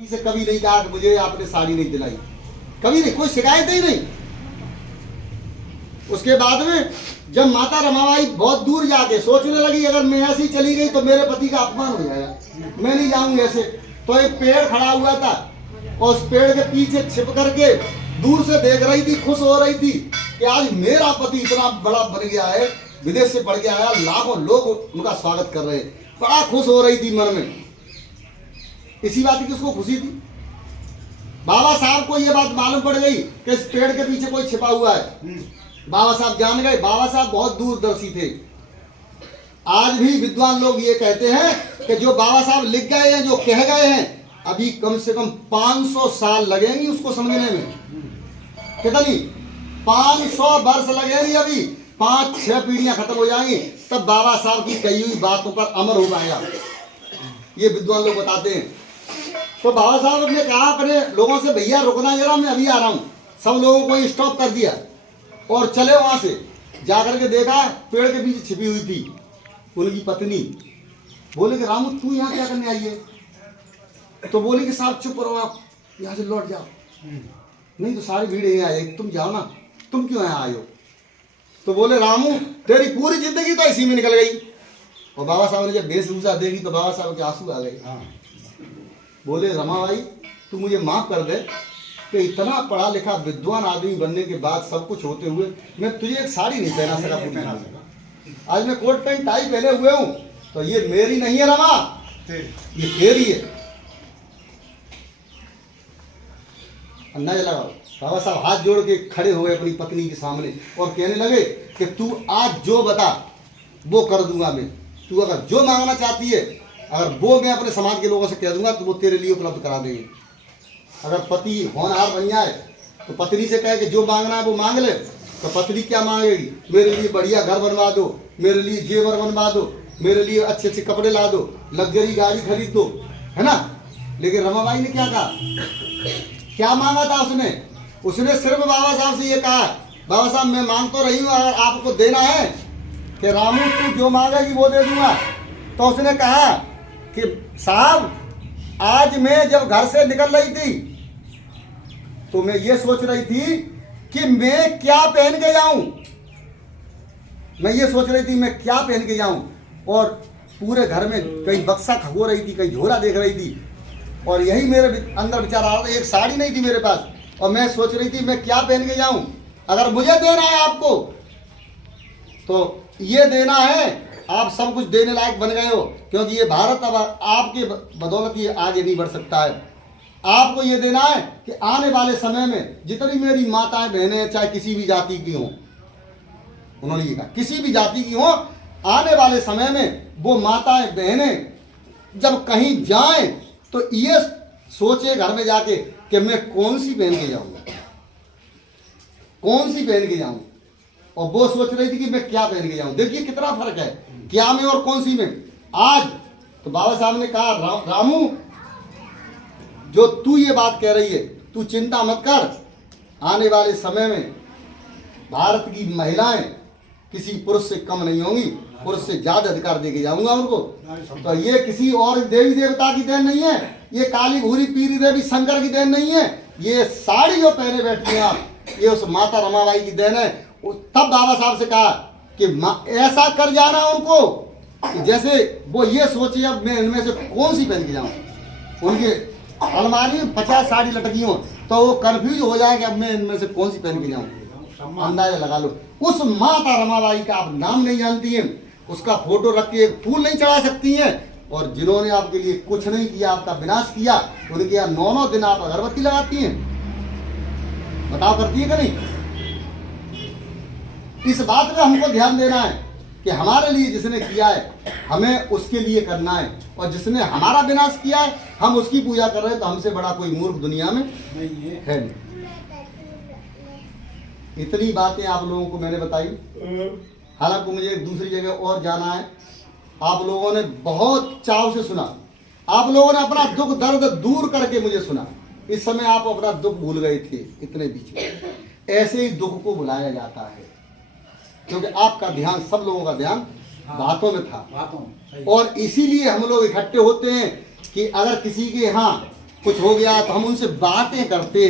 से कभी नहीं कहा कि मुझे आपने साड़ी नहीं दिलाई, कभी नहीं, कोई शिकायत ही नहीं। उसके बाद में जब माता रमाबाई बहुत दूर जाके सोचने लगी अगर मैं ऐसी चली गई तो मेरे पति का अपमान हो जाएगा, मैं नहीं जाऊंगी ऐसे, तो एक पेड़ खड़ा हुआ था और उस पेड़ के पीछे छिप करके दूर से देख रही थी, खुश हो रही थी कि आज मेरा पति इतना बड़ा बन गया है, विदेश से पढ़ के आया, लाखों लोग उनका स्वागत कर रहे हैं, बड़ा खुश हो रही थी मन में। इसी बात की उसको खुशी थी। बाबा साहब को यह बात मालूम पड़ गई कि इस पेड़ के पीछे कोई छिपा हुआ है। बाबा साहब जान गए। बाबा साहब बहुत दूरदर्शी थे। आज भी विद्वान लोग ये कहते हैं कि जो बाबा साहब लिख गए हैं, जो कह गए हैं, अभी कम से कम 500 साल लगेंगी उसको समझने में। कितनी? 500 वर्ष लगेंगी, अभी 5-6 पीढ़ियां खत्म हो जाएंगी, तब बाबा साहब की कही हुई बातों पर अमर हो पाएगा, ये विद्वान लोग बताते हैं। तो बाबा साहब ने कहा अपने लोगों से, भैया रुकना जरा, मैं अभी आ रहा हूँ। सब लोगों को स्टॉप कर दिया और चले। वहां से जाकर के देखा पेड़ के पीछे छिपी हुई थी उनकी पत्नी। बोले कि रामू तू यहाँ क्या करने आई है? तो बोले कि साहब चुप रहो, आप यहाँ से लौट जाओ, नहीं तो सारी भीड़ यहीं आ जाएगी, तुम जाओ ना, तुम क्यों यहाँ आए हो? तो बोले रामू तेरी पूरी जिंदगी तो इसी में निकल गई। और बाबा साहब ने जब वेशभूषा देखी तो बाबा साहब के आंसू आ गए। बोले रमाबाई तू मुझे माफ कर दे कि इतना पढ़ा लिखा विद्वान आदमी बनने के बाद सब कुछ होते हुए मैं तुझे एक साड़ी नहीं पहना सका। आज मैं कोट पैंट टाई पहने हुए हूँ तो ये मेरी नहीं है रमा, ये तेरी है। अंदाजा लगाओ, बाबा साहब हाथ जोड़ के खड़े हो गए अपनी पत्नी के सामने और कहने लगे कि तू आज जो बता वो कर दूंगा मैं, तू अगर जो मांगना चाहती है, अगर वो मैं अपने समाज के लोगों से कह दूंगा तो वो तेरे लिए उपलब्ध करा देंगे। अगर पति होनहार बन जाए तो पत्नी से कहे कि जो मांगना है वो मांग ले, तो पत्नी क्या मांगेगी? मेरे लिए बढ़िया घर बनवा दो, मेरे लिए जेवर बनवा दो, मेरे लिए अच्छे अच्छे कपड़े ला दो, लग्जरी गाड़ी खरीद दो, है ना। लेकिन रमाबाई ने क्या कहा, क्या मांगा था उसने? उसने सिर्फ बाबा साहब से ये कहा, बाबा साहब मैं मांग तो रही हूँ, अगर आपको देना है कि रामू तू जो मांगेगी वो दे दूंगा। तो उसने कहा कि साहब आज मैं जब घर से निकल रही थी तो मैं ये सोच रही थी कि मैं क्या पहन के जाऊं, मैं ये सोच रही थी मैं क्या पहन के जाऊं, और पूरे घर में कहीं बक्सा खगो रही थी, कहीं झोला देख रही थी, और यही मेरे अंदर विचार आ रहा था। एक साड़ी नहीं थी मेरे पास और मैं सोच रही थी मैं क्या पहन के जाऊं। अगर मुझे देना है आपको तो ये देना है, आप सब कुछ देने लायक बन गए हो, क्योंकि ये भारत अब आपके बदौलत ये आगे नहीं बढ़ सकता है। आपको ये देना है कि आने वाले समय में जितनी मेरी माताएं बहनें चाहे किसी भी जाति की हो, उन्होंने ये कहा किसी भी जाति की हो, आने वाले समय में वो माताएं बहनें जब कहीं जाएं तो ये सोचे घर में जाके कि मैं कौन सी पहन के जाऊंगा, कौन सी पहन के जाऊं, और वो सोच रही थी कि मैं क्या पहन के जाऊं। देखिए कितना फर्क है क्या में और कौन सी में। आज तो बाबा साहब ने कहा रामू जो तू ये बात कह रही है तू चिंता मत कर, आने वाले समय में भारत की महिलाएं किसी पुरुष से कम नहीं होंगी, पुरुष से ज्यादा अधिकार दे के जाऊंगा उनको। तो ये किसी और देवी देवता की देन नहीं है, ये काली भूरी पीरी देवी शंकर की देन नहीं है, ये साड़ी जो पहने बैठी हैं आप, ये उस माता रमाबाई की देन है। तब बाबा साहब से कहा कि ऐसा कर जाना उनको कि जैसे वो ये सोचे अब मैं इनमें से कौन सी पहन के जाऊं। उनके अलमारी में 50 साड़ी लटकी हो तो वो कंफ्यूज हो जाए कि अब मैं इनमें से कौन सी पहन के जाऊं। अंदाजा लगा लो। उस माता रमाबाई का आप नाम नहीं जानती हैं, उसका फोटो रख के एक फूल नहीं चढ़ा सकती हैं, और जिन्होंने आपके लिए कुछ नहीं किया, आपका विनाश किया, उनके यहाँ 9-9 दिन आप अगरबत्ती लगाती हैं। बताओ करती है कि नहीं? इस बात पे हमको ध्यान देना है कि हमारे लिए जिसने किया है हमें उसके लिए करना है, और जिसने हमारा विनाश किया है हम उसकी पूजा कर रहे हैं, तो हमसे बड़ा कोई मूर्ख दुनिया में नहीं है। इतनी बातें आप लोगों को मैंने बताई। हालांकि मुझे एक दूसरी जगह और जाना है। आप लोगों ने बहुत चाव से सुना, आप लोगों ने अपना दुख दर्द दूर करके मुझे सुना। इस समय आप अपना दुख भूल गए थे इतने बीच में। ऐसे ही दुख को भुलाया जाता है, क्योंकि आपका ध्यान, सब लोगों का ध्यान बातों में था, और इसीलिए हम लोग इकट्ठे होते हैं कि अगर किसी के यहाँ कुछ हो गया तो हम उनसे बातें करते हैं।